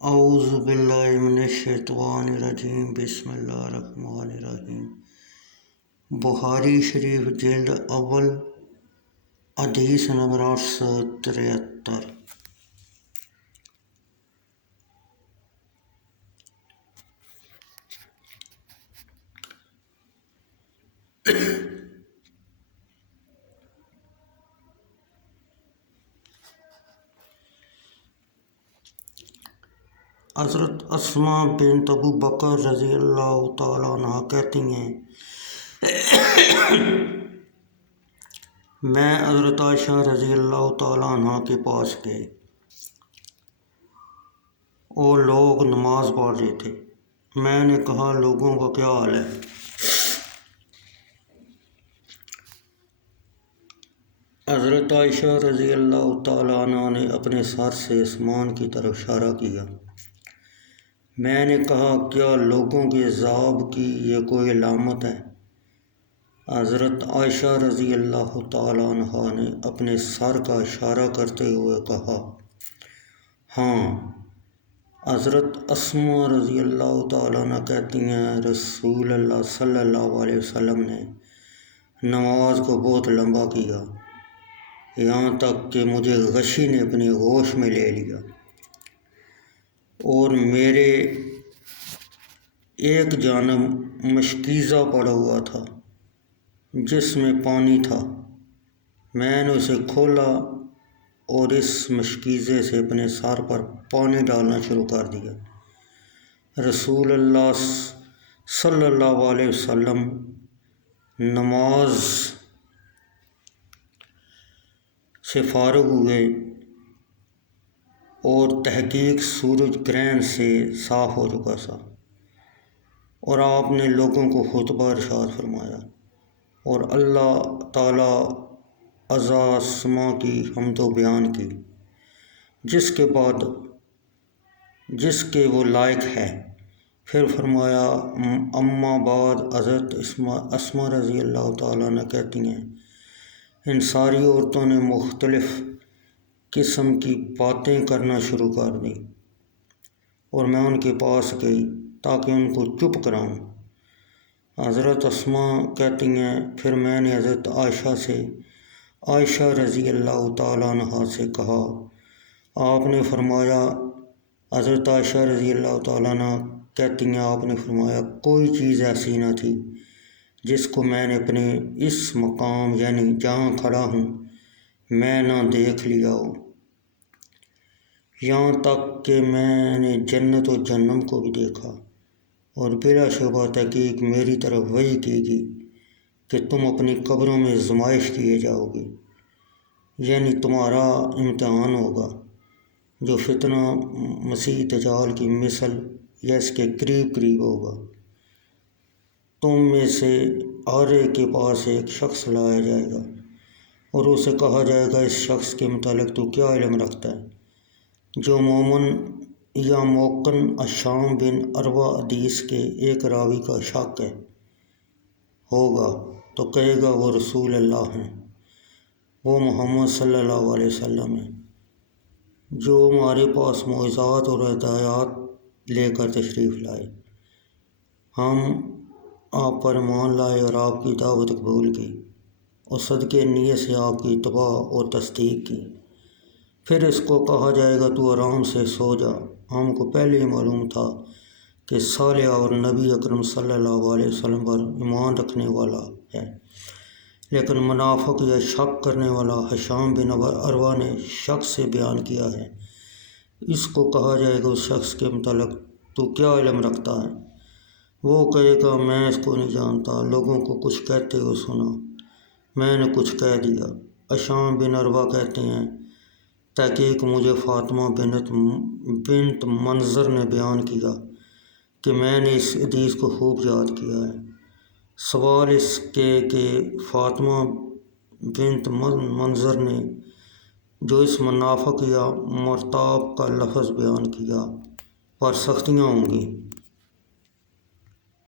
اعوذ باللہ من الشیطان الرجیم، بسم اللہ الرحمن الرحیم۔ بخاری شریف جلد اول، حدیث نمبر 873۔ حضرت اسماء بنت ابو بکر رضی اللہ تعالیٰ عنہ کہتی ہیں، میں حضرت عائشہ رضی اللہ تعالیٰ عنہ کے پاس گئے اور لوگ نماز پڑھ رہے تھے۔ میں نے کہا، لوگوں کا کیا حال ہے؟ حضرت عائشہ رضی اللہ تعالیٰ عنہ نے اپنے سر سے آسمان کی طرف اشارہ کیا۔ میں نے کہا، کیا لوگوں کے عذاب کی یہ کوئی علامت ہے؟ حضرت عائشہ رضی اللہ تعالیٰ عنہ نے اپنے سر کا اشارہ کرتے ہوئے کہا، ہاں۔ حضرت اسماء رضی اللہ تعالیٰ عنہ کہتی ہیں، رسول اللہ صلی اللہ علیہ وسلم نے نماز کو بہت لمبا کیا، یہاں تک کہ مجھے غشی نے اپنی گوش میں لے لیا اور میرے ایک جانب مشکیزہ پڑا ہوا تھا جس میں پانی تھا۔ میں نے اسے کھولا اور اس مشکیزے سے اپنے سر پر پانی ڈالنا شروع کر دیا۔ رسول اللہ صلی اللہ علیہ وسلم نماز سے فارغ ہوئے اور تحقیق سورج گرہن سے صاف ہو چکا تھا، اور آپ نے لوگوں کو خطبہ ارشاد فرمایا اور اللہ تعالیٰ عظمہ کی حمد و بیان کی، جس کے وہ لائق ہے۔ پھر فرمایا، اما بعد، حضرت اسماء رضی اللہ تعالیٰ عنہ کہتی ہیں، ان ساری عورتوں نے مختلف قسم کی باتیں کرنا شروع کر دیں اور میں ان کے پاس گئی تاکہ ان کو چپ کراؤں۔ حضرت اسماء کہتی ہیں، پھر میں نے حضرت عائشہ رضی اللہ تعالیٰ عنہ سے کہا۔ آپ نے فرمایا، حضرت عائشہ رضی اللہ تعالیٰ عنہ کہتی ہیں، آپ نے فرمایا، کوئی چیز ایسی نہ تھی جس کو میں نے اپنے اس مقام یعنی جہاں کھڑا ہوں میں نہ دیکھ لیا ہو، یہاں تک کہ میں نے جنت و جہنم کو بھی دیکھا، اور بلا شبہ تحقیق میری طرف وحی کی گئی کہ تم اپنی قبروں میں آزمائش کیے جاؤ گے، یعنی تمہارا امتحان ہوگا، جو فتنہ مسیح دجال کی مثل یا اس کے قریب ہوگا۔ تم میں سے ہر ایک کے پاس ایک شخص لایا جائے گا اور اسے کہا جائے گا، اس شخص کے متعلق تو کیا علم رکھتا ہے؟ جو مومن یا موقن الشام بن عروہ حدیث کے ایک راوی کا شک ہوگا تو کہے گا، وہ رسول اللہ ہیں، وہ محمد صلی اللہ علیہ وسلم ہیں، جو ہمارے پاس معجزات اور ہدایات لے کر تشریف لائے۔ ہم آپ پر ایمان لائے اور آپ کی دعوت قبول کی اور صدقے نیت سے آپ کی اتباع اور تصدیق کی۔ پھر اس کو کہا جائے گا، تو آرام سے سو جا، ہم کو پہلے ہی معلوم تھا کہ صالح اور نبی اکرم صلی اللہ علیہ وسلم پر ایمان رکھنے والا ہے، لیکن منافق یا شک کرنے والا ہشام بن عروہ نے شک سے بیان کیا ہے۔ اس کو کہا جائے گا، اس شخص کے متعلق تو کیا علم رکھتا ہے؟ وہ کہے گا، میں اس کو نہیں جانتا، لوگوں کو کچھ کہتے ہوئے سنا، میں نے کچھ کہہ دیا۔ ہشام بن عروہ کہتے ہیں، تحقیق مجھے فاطمہ بنت منظر نے بیان کیا کہ میں نے اس حدیث کو خوب یاد کیا ہے۔ سوال اس کے کہ فاطمہ بنت منظر نے جو اس منافق یا مرتاب کا لفظ بیان کیا پر سختیاں ہوں گی۔